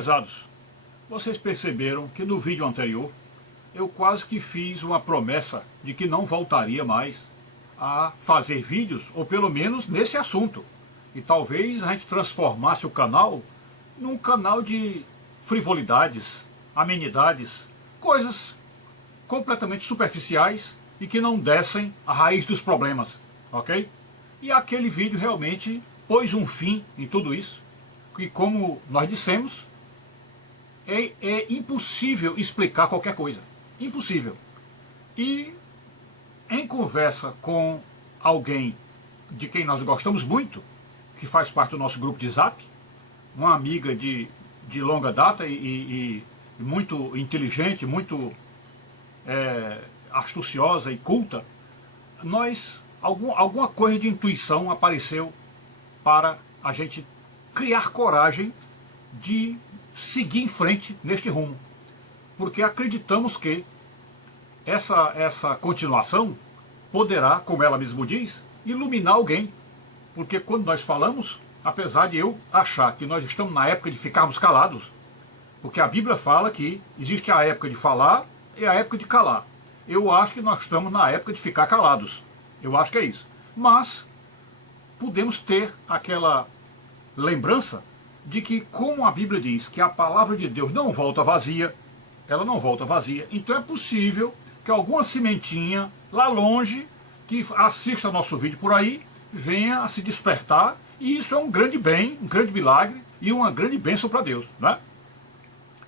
Prezados, vocês perceberam que no vídeo anterior eu quase que fiz uma promessa de que não voltaria mais a fazer vídeos, ou pelo menos nesse assunto. E talvez a gente transformasse o canal num canal de frivolidades, amenidades, coisas completamente superficiais e que não dessem a raiz dos problemas, ok? E aquele vídeo realmente pôs um fim em tudo isso, que, como nós dissemos, é impossível explicar qualquer coisa. Impossível. E em conversa com alguém de quem nós gostamos muito, que faz parte do nosso grupo de Zap, uma amiga de longa data e muito inteligente, muito astuciosa e culta, alguma coisa de intuição apareceu para a gente criar coragem de seguir em frente neste rumo. Porque acreditamos que essa continuação poderá, como ela mesmo diz, iluminar alguém. Porque quando nós falamos, apesar de eu achar que nós estamos na época de ficarmos calados, porque a Bíblia fala que existe a época de falar e a época de calar. Eu acho que nós estamos na época de ficar calados. Eu acho que é isso. Mas podemos ter aquela lembrança de que, como a Bíblia diz que a palavra de Deus não volta vazia, ela não volta vazia, então é possível que alguma sementinha lá longe, que assista nosso vídeo por aí, venha a se despertar, e isso é um grande bem, um grande milagre e uma grande bênção para Deus, né?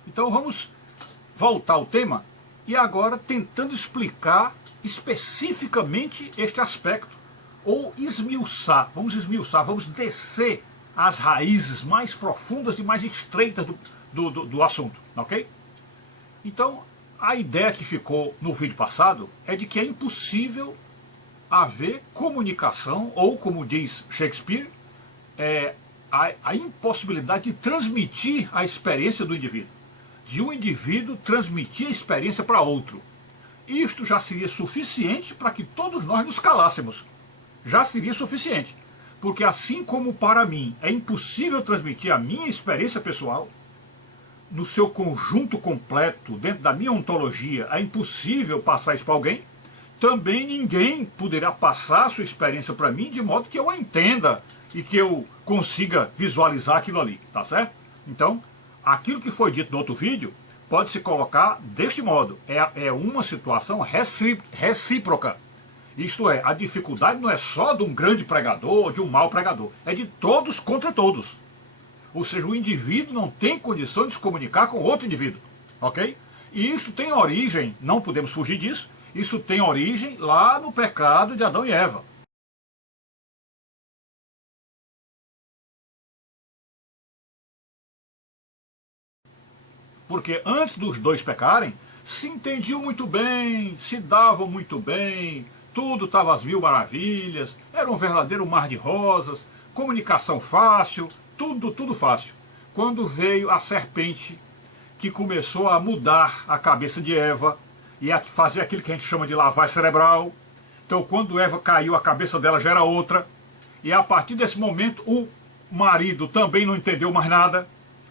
Então vamos voltar ao tema e agora tentando explicar especificamente este aspecto, ou esmiuçar, vamos descer as raízes mais profundas e mais estreitas do assunto, ok? Então, a ideia que ficou no vídeo passado é de que é impossível haver comunicação, ou como diz Shakespeare, a impossibilidade de transmitir a experiência do indivíduo. De um indivíduo transmitir a experiência para outro. Isto já seria suficiente para que todos nós nos calássemos. Já seria suficiente. Porque assim como para mim é impossível transmitir a minha experiência pessoal, no seu conjunto completo, dentro da minha ontologia, é impossível passar isso para alguém, também ninguém poderá passar a sua experiência para mim de modo que eu a entenda e que eu consiga visualizar aquilo ali, tá certo? Então, aquilo que foi dito no outro vídeo pode se colocar deste modo, é uma situação recíproca. Isto é, a dificuldade não é só de um grande pregador, de um mau pregador, é de todos contra todos. Ou seja, o indivíduo não tem condição de se comunicar com outro indivíduo, ok? E isso tem origem, não podemos fugir disso, isso tem origem lá no pecado de Adão e Eva. Porque antes dos dois pecarem, se entendiam muito bem, se davam muito bem, tudo estava às mil maravilhas, era um verdadeiro mar de rosas, comunicação fácil, tudo fácil. Quando veio a serpente, que começou a mudar a cabeça de Eva, e a fazer aquilo que a gente chama de lavagem cerebral. Então quando Eva caiu, a cabeça dela já era outra, e a partir desse momento o marido também não entendeu mais nada,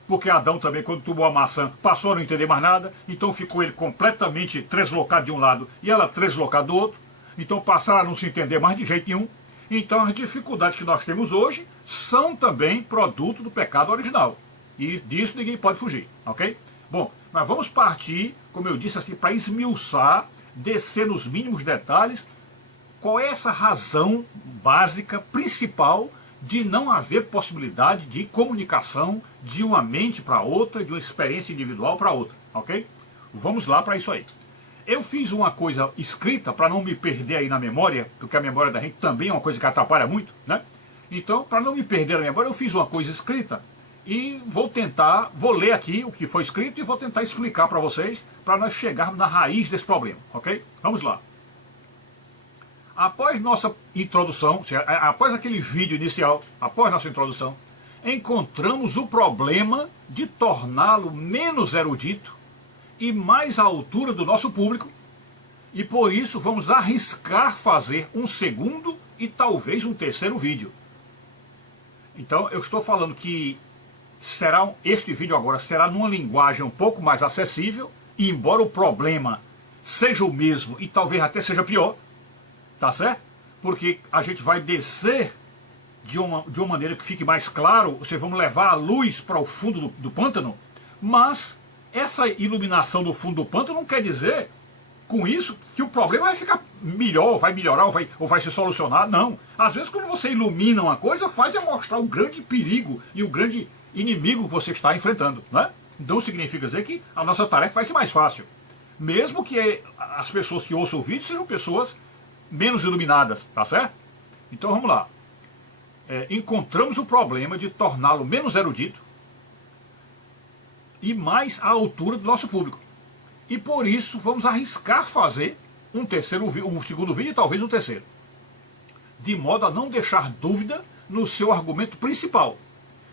porque Adão também, quando tomou a maçã, passou a não entender mais nada, então ficou ele completamente translocado de um lado e ela translocada do outro, então passaram a não se entender mais de jeito nenhum. Então as dificuldades que nós temos hoje são também produto do pecado original, e disso ninguém pode fugir, ok? Bom, mas vamos partir, como eu disse assim, para esmiuçar, descer nos mínimos detalhes, qual é essa razão básica, principal, de não haver possibilidade de comunicação de uma mente para outra, de uma experiência individual para outra, ok? Vamos lá para isso aí. Eu fiz uma coisa escrita para não me perder aí na memória, porque a memória da gente também é uma coisa que atrapalha muito, né? Então, para não me perder na memória, eu fiz uma coisa escrita e vou ler aqui o que foi escrito e vou tentar explicar para vocês, para nós chegarmos na raiz desse problema, ok? Vamos lá. Após nossa introdução, após aquele vídeo inicial, após nossa introdução, encontramos o problema de torná-lo menos erudito e mais à altura do nosso público, e por isso vamos arriscar fazer um segundo e talvez um terceiro vídeo. Então eu estou falando que este vídeo agora será numa linguagem um pouco mais acessível, e embora o problema seja o mesmo e talvez até seja pior, tá certo? Porque a gente vai descer de uma maneira que fique mais claro, ou seja, vamos levar a luz para o fundo do pântano, mas essa iluminação do fundo do pântano não quer dizer, com isso, que o problema vai ficar melhor, vai melhorar ou vai se solucionar. Não. Às vezes, quando você ilumina uma coisa, faz é mostrar o grande perigo e o grande inimigo que você está enfrentando, né? Então significa dizer que a nossa tarefa vai ser mais fácil. Mesmo que as pessoas que ouçam o vídeo sejam pessoas menos iluminadas, tá certo? Então vamos lá. Encontramos o problema de torná-lo menos erudito e mais à altura do nosso público. E por isso vamos arriscar fazer um segundo vídeo e talvez um terceiro. De modo a não deixar dúvida no seu argumento principal,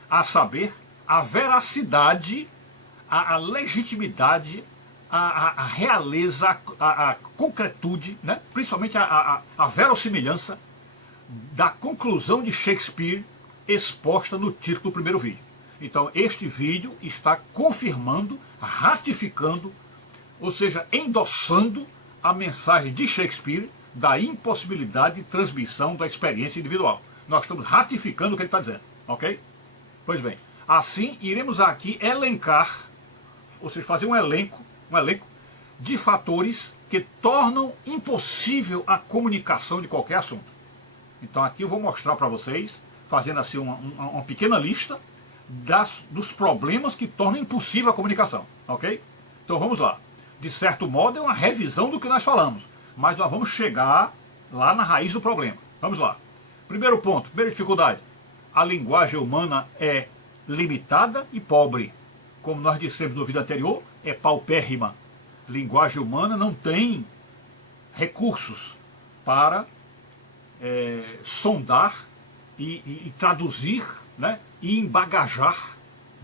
a saber, a veracidade, a legitimidade, a realeza, a concretude, né? Principalmente a verossimilhança da conclusão de Shakespeare exposta no título do primeiro vídeo. Então este vídeo está confirmando, ratificando, ou seja, endossando a mensagem de Shakespeare da impossibilidade de transmissão da experiência individual. Nós estamos ratificando o que ele está dizendo, ok? Pois bem, assim iremos aqui elencar, ou seja, fazer um elenco de fatores que tornam impossível a comunicação de qualquer assunto. Então aqui eu vou mostrar para vocês, fazendo assim uma pequena lista dos problemas que tornam impossível a comunicação, ok? Então vamos lá. De certo modo é uma revisão do que nós falamos, mas nós vamos chegar lá na raiz do problema. Vamos lá. Primeiro ponto, primeira dificuldade. A linguagem humana é limitada e pobre. Como nós dissemos no vídeo anterior, é paupérrima. Linguagem humana não tem recursos para sondar e traduzir, né, e embagajar.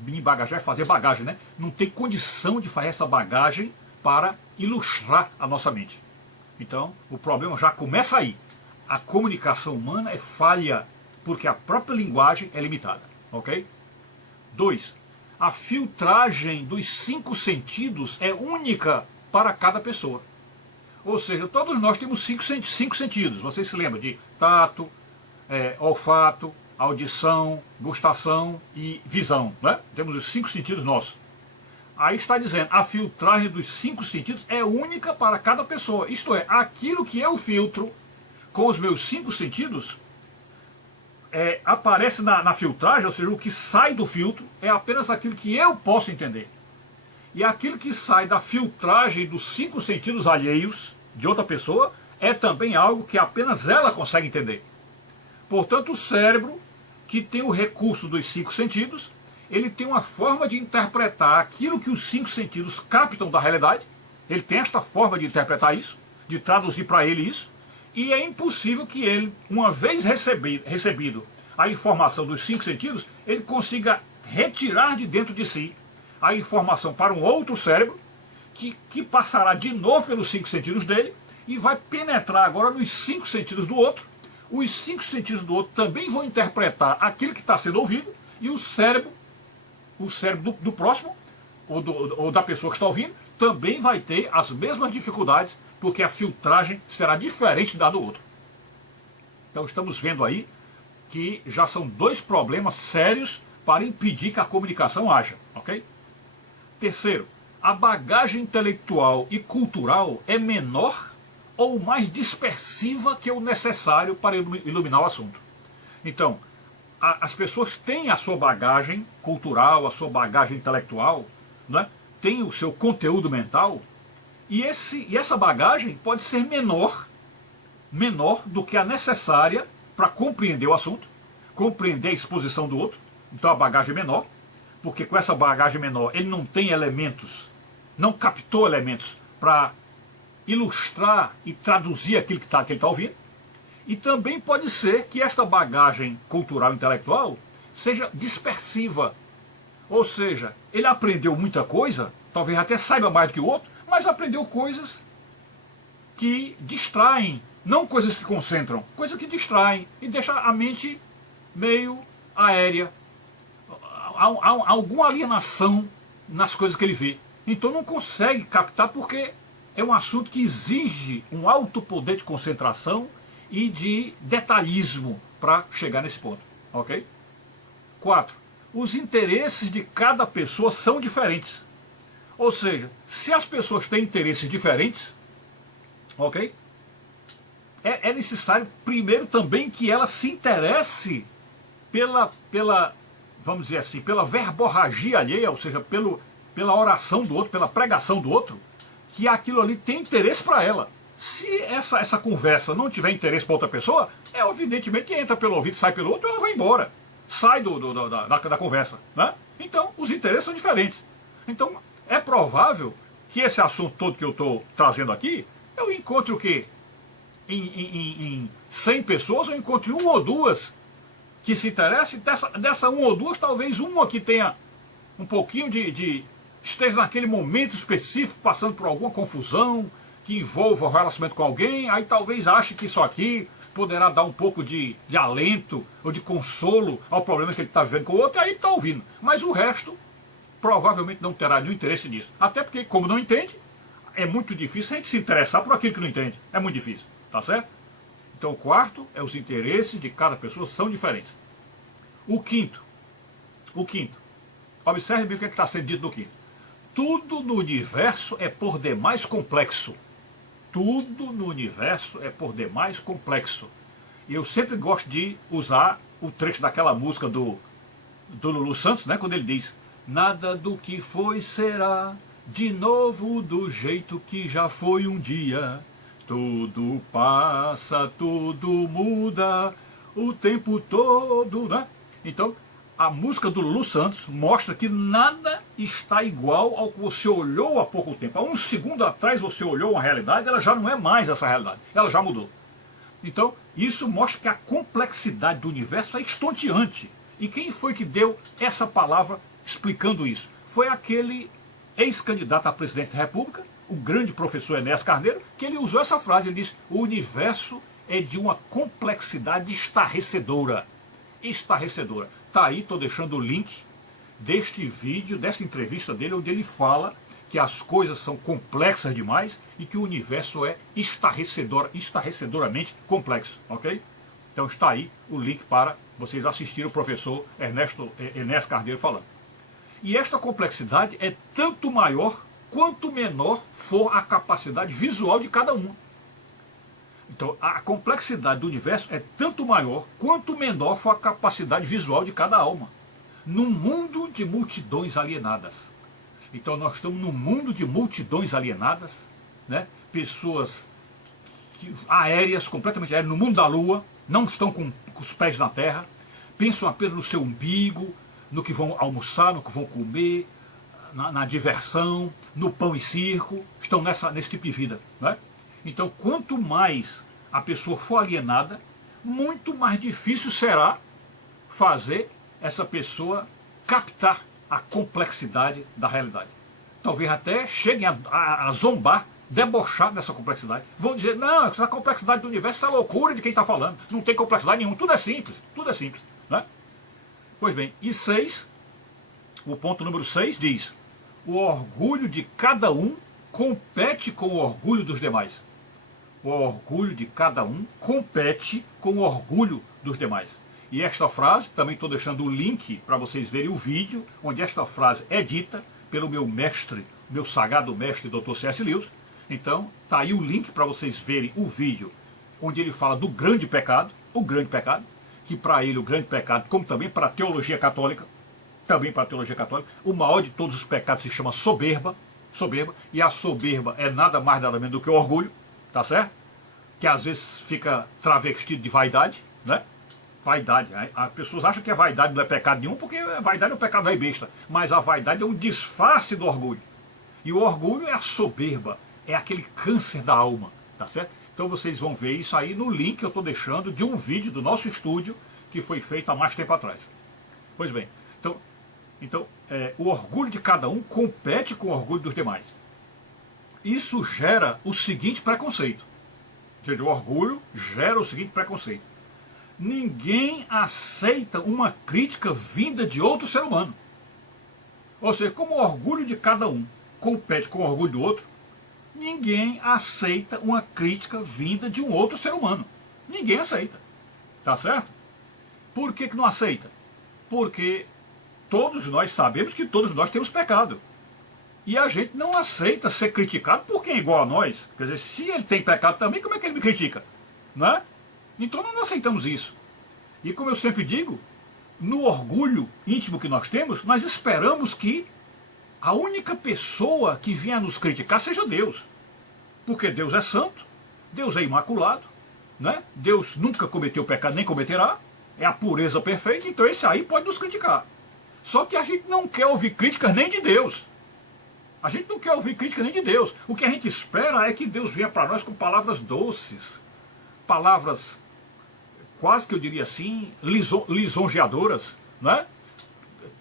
Embagajar é fazer bagagem, né? Não tem condição de fazer essa bagagem para ilustrar a nossa mente. Então, o problema já começa aí. A comunicação humana é falha, porque a própria linguagem é limitada. Ok? 2. A filtragem dos 5 sentidos é única para cada pessoa. Ou seja, todos nós temos 5 sentidos. Vocês se lembram de tato, olfato, audição, gustação e visão, né? Temos os 5 sentidos nossos. Aí está dizendo, a filtragem dos 5 sentidos é única para cada pessoa. Isto é, aquilo que eu filtro com os meus 5 sentidos aparece na filtragem, ou seja, o que sai do filtro é apenas aquilo que eu posso entender. E aquilo que sai da filtragem dos 5 sentidos alheios de outra pessoa é também algo que apenas ela consegue entender. Portanto, o cérebro, que tem o recurso dos 5 sentidos, ele tem uma forma de interpretar aquilo que os 5 sentidos captam da realidade. Ele tem esta forma de interpretar isso, de traduzir para ele isso, e é impossível que ele, uma vez recebido a informação dos 5 sentidos, ele consiga retirar de dentro de si a informação para um outro cérebro, que passará de novo pelos 5 sentidos dele, e vai penetrar agora nos 5 sentidos do outro. Os 5 sentidos do outro também vão interpretar aquilo que está sendo ouvido, e o cérebro do próximo, ou da pessoa que está ouvindo, também vai ter as mesmas dificuldades, porque a filtragem será diferente da do outro. Então estamos vendo aí que já são 2 problemas sérios para impedir que a comunicação haja, ok? Terceiro, a bagagem intelectual e cultural é menor ou mais dispersiva que o necessário para iluminar o assunto. Então, as pessoas têm a sua bagagem cultural, a sua bagagem intelectual, né? Tem o seu conteúdo mental, e essa bagagem pode ser menor do que a necessária para compreender o assunto, compreender a exposição do outro. Então a bagagem é menor, porque com essa bagagem menor ele não tem elementos, não captou elementos para ilustrar e traduzir aquilo que ele está ouvindo. E também pode ser que esta bagagem cultural e intelectual seja dispersiva. Ou seja, ele aprendeu muita coisa, talvez até saiba mais do que o outro, mas aprendeu coisas que distraem, não coisas que concentram, coisas que distraem e deixam a mente meio aérea. alguma alienação nas coisas que ele vê. Então não consegue captar porque é um assunto que exige um alto poder de concentração e de detalhismo para chegar nesse ponto. Ok? 4. Os interesses de cada pessoa são diferentes. Ou seja, se as pessoas têm interesses diferentes, ok? É necessário primeiro também que ela se interesse vamos dizer assim, pela verborragia alheia, ou seja, pela oração do outro, pela pregação do outro, que aquilo ali tem interesse para ela. Se essa conversa não tiver interesse para outra pessoa, evidentemente que entra pelo ouvido, sai pelo outro, ela vai embora. Sai da conversa. Né? Então, os interesses são diferentes. Então, é provável que esse assunto todo que eu estou trazendo aqui, eu encontre o quê? Em 100 pessoas, eu encontre uma ou duas que se interessem. Dessa uma ou duas, talvez uma que tenha um pouquinho esteja naquele momento específico, passando por alguma confusão, que envolva o relacionamento com alguém, aí talvez ache que isso aqui poderá dar um pouco de alento ou de consolo ao problema que ele está vivendo com o outro, e aí está ouvindo. Mas o resto provavelmente não terá nenhum interesse nisso. Até porque, como não entende, é muito difícil a gente se interessar por aquilo que não entende. É muito difícil, tá certo? Então o quarto é os interesses de cada pessoa são diferentes. O quinto, observe bem o que está sendo dito no quinto. Tudo no universo é por demais complexo. Tudo no universo é por demais complexo. E eu sempre gosto de usar o trecho daquela música do Lulu Santos, né, quando ele diz: nada do que foi será de novo do jeito que já foi um dia. Tudo passa, tudo muda, o tempo todo, né? Então, a música do Lulu Santos mostra que nada está igual ao que você olhou há pouco tempo. Há um segundo atrás você olhou uma realidade, ela já não é mais essa realidade, ela já mudou. Então, isso mostra que a complexidade do universo é estonteante. E quem foi que deu essa palavra explicando isso? Foi aquele ex-candidato à presidência da República, o grande professor Enéas Carneiro, que ele usou essa frase, ele disse: o universo é de uma complexidade estarrecedora. Estarrecedora. Está aí, estou deixando o link deste vídeo, dessa entrevista dele, onde ele fala que as coisas são complexas demais e que o universo é estarrecedoramente complexo, ok? Então está aí o link para vocês assistirem o professor Enéas Carneiro falando. E esta complexidade é tanto maior quanto menor for a capacidade visual de cada um. Então, a complexidade do universo é tanto maior quanto menor for a capacidade visual de cada alma. Num mundo de multidões alienadas. Então, nós estamos num mundo de multidões alienadas, né? Pessoas aéreas, completamente aéreas, no mundo da lua, não estão com os pés na terra, pensam apenas no seu umbigo, no que vão almoçar, no que vão comer, na diversão, no pão e circo, estão nesse tipo de vida, né? Então, quanto mais a pessoa for alienada, muito mais difícil será fazer essa pessoa captar a complexidade da realidade. Talvez até cheguem a zombar, debochar dessa complexidade. Vão dizer: não, essa complexidade do universo é loucura de quem está falando. Não tem complexidade nenhuma, tudo é simples, né? Pois bem, e 6, o ponto número 6 diz: o orgulho de cada um compete com o orgulho dos demais. O orgulho de cada um compete com o orgulho dos demais. E esta frase, também estou deixando o link para vocês verem o vídeo, onde esta frase é dita pelo meu mestre, meu sagrado mestre, Dr. C.S. Lewis. Então, está aí o link para vocês verem o vídeo, onde ele fala do grande pecado, que para ele o grande pecado, como também para a teologia católica, o maior de todos os pecados se chama soberba, e a soberba é nada mais nada menos do que o orgulho, tá certo? Que às vezes fica travestido de vaidade, né? Vaidade. As pessoas acham que a vaidade não é pecado nenhum, porque a vaidade é um pecado da besta. Mas a vaidade é um disfarce do orgulho. E o orgulho é a soberba, é aquele câncer da alma, tá certo? Então vocês vão ver isso aí no link que eu estou deixando de um vídeo do nosso estúdio que foi feito há mais tempo atrás. Pois bem, então o orgulho de cada um compete com o orgulho dos demais. Isso gera o seguinte preconceito. Ou seja, o orgulho gera o seguinte preconceito. Ninguém aceita uma crítica vinda de outro ser humano. Ou seja, como o orgulho de cada um compete com o orgulho do outro, ninguém aceita uma crítica vinda de um outro ser humano. Ninguém aceita. Tá certo? Por que não aceita? Porque todos nós sabemos que todos nós temos pecado. E a gente não aceita ser criticado por quem é igual a nós. Quer dizer, se ele tem pecado também, como é que ele me critica? Não é? Então nós não aceitamos isso. E como eu sempre digo, no orgulho íntimo que nós temos, nós esperamos que a única pessoa que venha nos criticar seja Deus. Porque Deus é santo, Deus é imaculado, né? Deus nunca cometeu pecado, nem cometerá, é a pureza perfeita, então esse aí pode nos criticar. Só que a gente não quer ouvir críticas nem de Deus. A gente não quer ouvir crítica nem de Deus. O que a gente espera é que Deus venha para nós com palavras doces, palavras quase que eu diria assim, lisonjeadoras, né?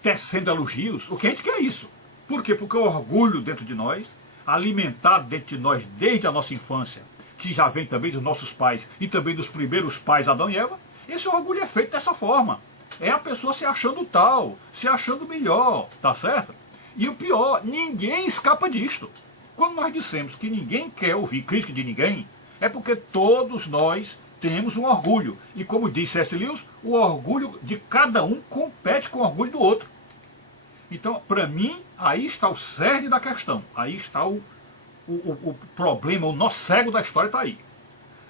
Tecendo elogios. O que a gente quer é isso. Por quê? Porque o orgulho dentro de nós, alimentado dentro de nós desde a nossa infância, que já vem também dos nossos pais e também dos primeiros pais, Adão e Eva, esse orgulho é feito dessa forma. É a pessoa se achando tal, se achando melhor, tá certo? E o pior, ninguém escapa disto. Quando nós dissemos que ninguém quer ouvir crítica de ninguém, é porque todos nós temos um orgulho. E como disse C.S. Lewis, o orgulho de cada um compete com o orgulho do outro. Então, para mim, aí está o cerne da questão. Aí está o problema, o nó cego da história está aí.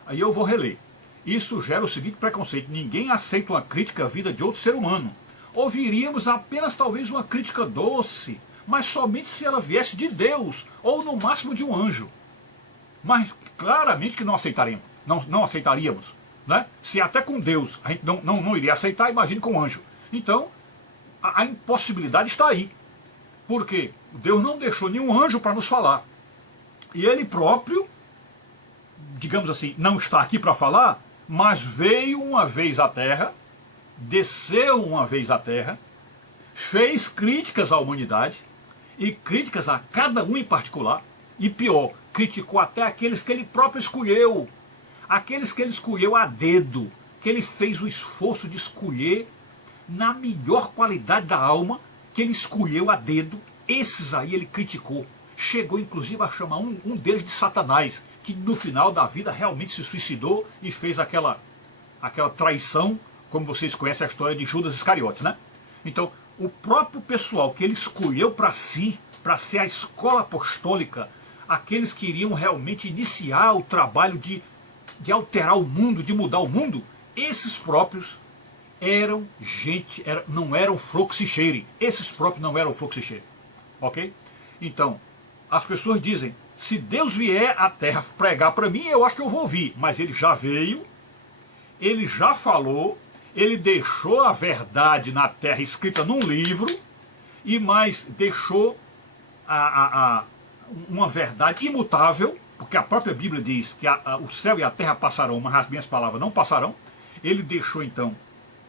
Aí eu vou reler. Isso gera o seguinte preconceito: ninguém aceita uma crítica vinda de outro ser humano. Ouviríamos apenas talvez uma crítica doce, mas somente se ela viesse de Deus, ou no máximo de um anjo. Mas claramente que não aceitaríamos. Não aceitaríamos. Né? Se até com Deus a gente não iria aceitar, imagine com um anjo. Então, a impossibilidade está aí. Porque Deus não deixou nenhum anjo para nos falar. E ele próprio, digamos assim, não está aqui para falar, mas veio uma vez à Terra, desceu uma vez à Terra, fez críticas à humanidade, e críticas a cada um em particular, e pior, criticou até aqueles que ele próprio escolheu, aqueles que ele escolheu a dedo, que ele fez o esforço de escolher na melhor qualidade da alma, que ele escolheu a dedo, esses aí ele criticou. Chegou inclusive a chamar um deles de Satanás, que no final da vida realmente se suicidou e fez aquela traição, como vocês conhecem a história de Judas Iscariotes, né? Então, o próprio pessoal que ele escolheu para si, para ser a escola apostólica, aqueles que iriam realmente iniciar o trabalho de alterar o mundo, de mudar o mundo, esses próprios eram gente, não eram fluxicheire. Esses próprios não eram fluxicheire. Ok? Então, as pessoas dizem, se Deus vier à Terra pregar para mim, eu acho que eu vou ouvir. Mas ele já veio, ele já falou, ele deixou a verdade na Terra escrita num livro, e mais deixou uma verdade imutável, porque a própria Bíblia diz que o céu e a terra passarão, mas as minhas palavras não passarão. Ele deixou então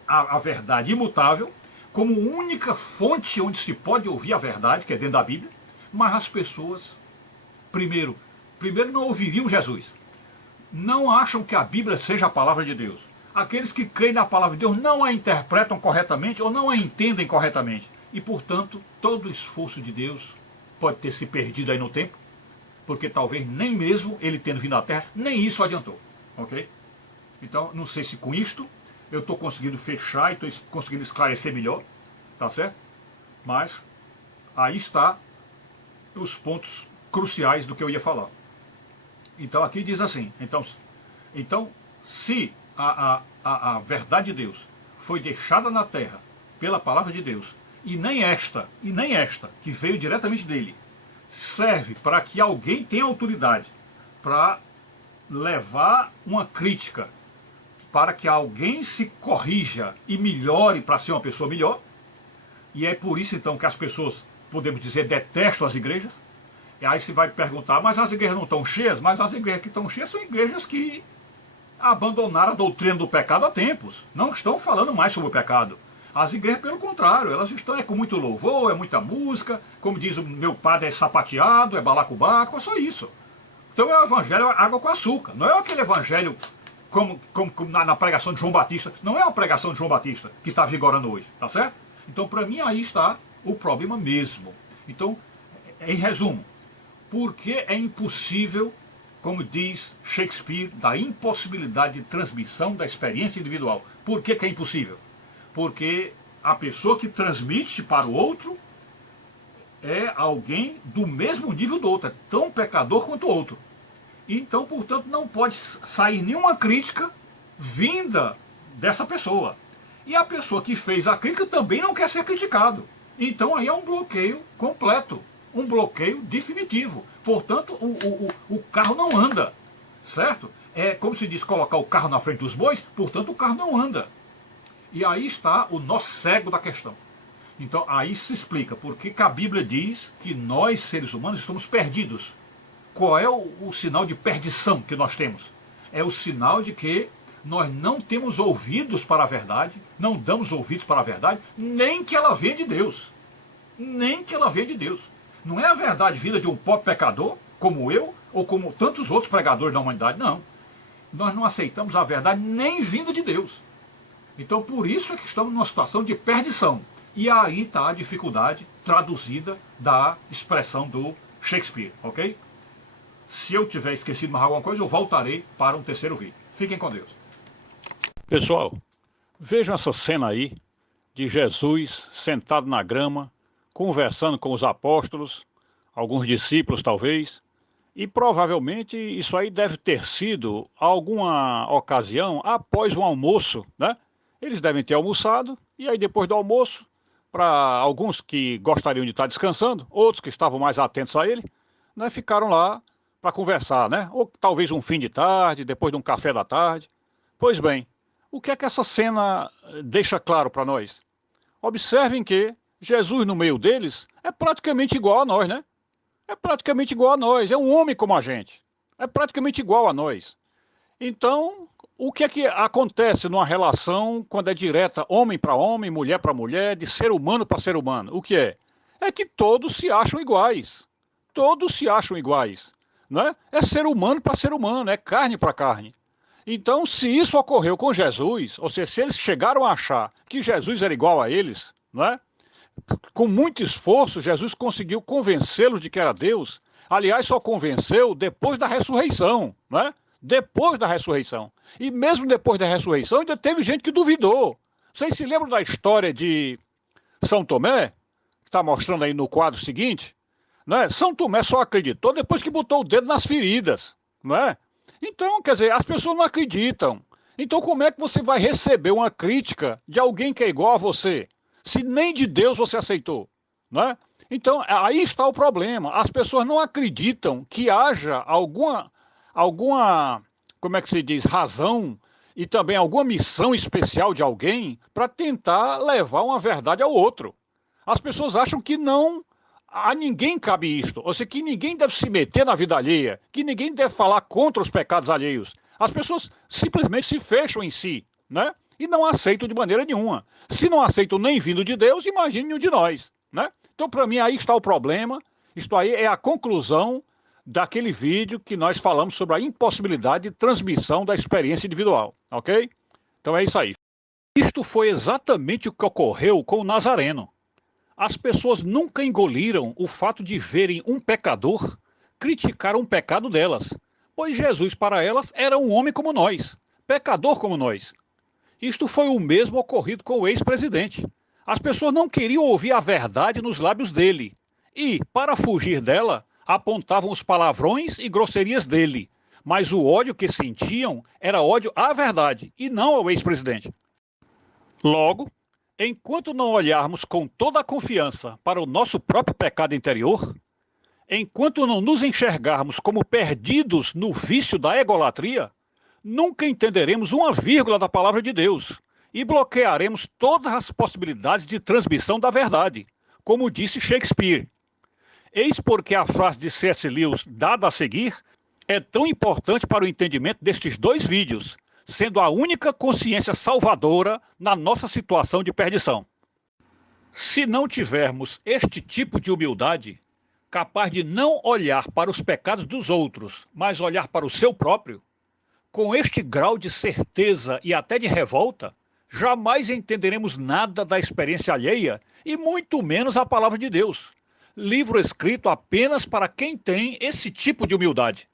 a verdade imutável como única fonte onde se pode ouvir a verdade, que é dentro da Bíblia. Mas as pessoas, primeiro não ouviriam Jesus, não acham que a Bíblia seja a palavra de Deus. Aqueles que creem na palavra de Deus não a interpretam corretamente ou não a entendem corretamente. E, portanto, todo o esforço de Deus pode ter se perdido aí no tempo, porque talvez nem mesmo ele tendo vindo à Terra, nem isso adiantou. Ok? Então, não sei se com isto eu estou conseguindo fechar e estou conseguindo esclarecer melhor, tá certo? Mas aí está os pontos cruciais do que eu ia falar. Então aqui diz assim, então se a verdade de Deus foi deixada na terra pela palavra de Deus, e nem esta, que veio diretamente dele, serve para que alguém tenha autoridade para levar uma crítica, para que alguém se corrija e melhore para ser uma pessoa melhor, e é por isso então que as pessoas, podemos dizer, detestam as igrejas. E aí você vai perguntar, mas as igrejas não estão cheias? Mas as igrejas que estão cheias são igrejas que abandonaram a doutrina do pecado há tempos. Não estão falando mais sobre o pecado. As igrejas, pelo contrário, elas estão com muito louvor, é muita música, como diz o meu padre, é sapateado, é balacobaco, é só isso. Então é o evangelho água com açúcar. Não é aquele evangelho como na pregação de João Batista. Não é a pregação de João Batista que está vigorando hoje, tá certo? Então para mim aí está o problema mesmo. Então, em resumo, por que é impossível, como diz Shakespeare, da impossibilidade de transmissão da experiência individual? Por que é impossível? Porque a pessoa que transmite para o outro é alguém do mesmo nível do outro, é tão pecador quanto o outro. Então, portanto, não pode sair nenhuma crítica vinda dessa pessoa. E a pessoa que fez a crítica também não quer ser criticado. Então aí é um bloqueio completo, um bloqueio definitivo. Portanto, o carro não anda, certo? É como se diz, colocar o carro na frente dos bois, portanto o carro não anda. E aí está o nó cego da questão. Então aí se explica por que a Bíblia diz que nós, seres humanos, estamos perdidos. Qual é o sinal de perdição que nós temos? É o sinal de que nós não temos ouvidos para a verdade, não damos ouvidos para a verdade, nem que ela venha de Deus. Nem que ela venha de Deus. Não é a verdade vinda de um pobre pecador, como eu, ou como tantos outros pregadores da humanidade, não. Nós não aceitamos a verdade nem vinda de Deus. Então por isso é que estamos numa situação de perdição. E aí está a dificuldade traduzida da expressão do Shakespeare, ok? Se eu tiver esquecido mais alguma coisa, eu voltarei para um terceiro vídeo. Fiquem com Deus. Pessoal, vejam essa cena aí de Jesus sentado na grama, conversando com os apóstolos, alguns discípulos talvez, e provavelmente isso aí deve ter sido alguma ocasião após um almoço, né? Eles devem ter almoçado, e aí depois do almoço, para alguns que gostariam de estar descansando, outros que estavam mais atentos a ele, né, ficaram lá para conversar, né? Ou talvez um fim de tarde, depois de um café da tarde. Pois bem, o que é que essa cena deixa claro para nós? Observem que Jesus no meio deles é praticamente igual a nós, né? É praticamente igual a nós, é um homem como a gente. É praticamente igual a nós. Então, o que é que acontece numa relação quando é direta homem para homem, mulher para mulher, de ser humano para ser humano? O que é? É que todos se acham iguais. Todos se acham iguais. Né? É ser humano para ser humano, é carne para carne. Então, se isso ocorreu com Jesus, ou seja, se eles chegaram a achar que Jesus era igual a eles, né? Com muito esforço, Jesus conseguiu convencê-los de que era Deus. Aliás, só convenceu depois da ressurreição, né? Depois da ressurreição. E mesmo depois da ressurreição, ainda teve gente que duvidou. Vocês se lembram da história de São Tomé? Que está mostrando aí no quadro seguinte? Né? São Tomé só acreditou depois que botou o dedo nas feridas, não é? Então, quer dizer, as pessoas não acreditam. Então, como é que você vai receber uma crítica de alguém que é igual a você, se nem de Deus você aceitou, não é? Então, aí está o problema. As pessoas não acreditam que haja alguma, como é que se diz, razão e também alguma missão especial de alguém para tentar levar uma verdade ao outro. As pessoas acham que não a ninguém cabe isto, ou seja, que ninguém deve se meter na vida alheia, que ninguém deve falar contra os pecados alheios. As pessoas simplesmente se fecham em si, né? E não aceitam de maneira nenhuma. Se não aceitam nem vindo de Deus, imagine um de nós, né? Então, para mim, aí está o problema. Isto aí é a conclusão daquele vídeo que nós falamos sobre a impossibilidade de transmissão da experiência individual, ok? Então é isso aí. Isto foi exatamente o que ocorreu com o Nazareno. As pessoas nunca engoliram o fato de verem um pecador criticar um pecado delas, pois Jesus para elas era um homem como nós, pecador como nós. Isto foi o mesmo ocorrido com o ex-presidente. As pessoas não queriam ouvir a verdade nos lábios dele e, para fugir dela, apontavam os palavrões e grosserias dele, mas o ódio que sentiam era ódio à verdade e não ao ex-presidente. Logo, enquanto não olharmos com toda a confiança para o nosso próprio pecado interior, enquanto não nos enxergarmos como perdidos no vício da egolatria, nunca entenderemos uma vírgula da palavra de Deus e bloquearemos todas as possibilidades de transmissão da verdade, como disse Shakespeare. Eis porque a frase de C.S. Lewis, dada a seguir, é tão importante para o entendimento destes dois vídeos, sendo a única consciência salvadora na nossa situação de perdição. Se não tivermos este tipo de humildade, capaz de não olhar para os pecados dos outros, mas olhar para o seu próprio, com este grau de certeza e até de revolta, jamais entenderemos nada da experiência alheia e muito menos a palavra de Deus. Livro escrito apenas para quem tem esse tipo de humildade.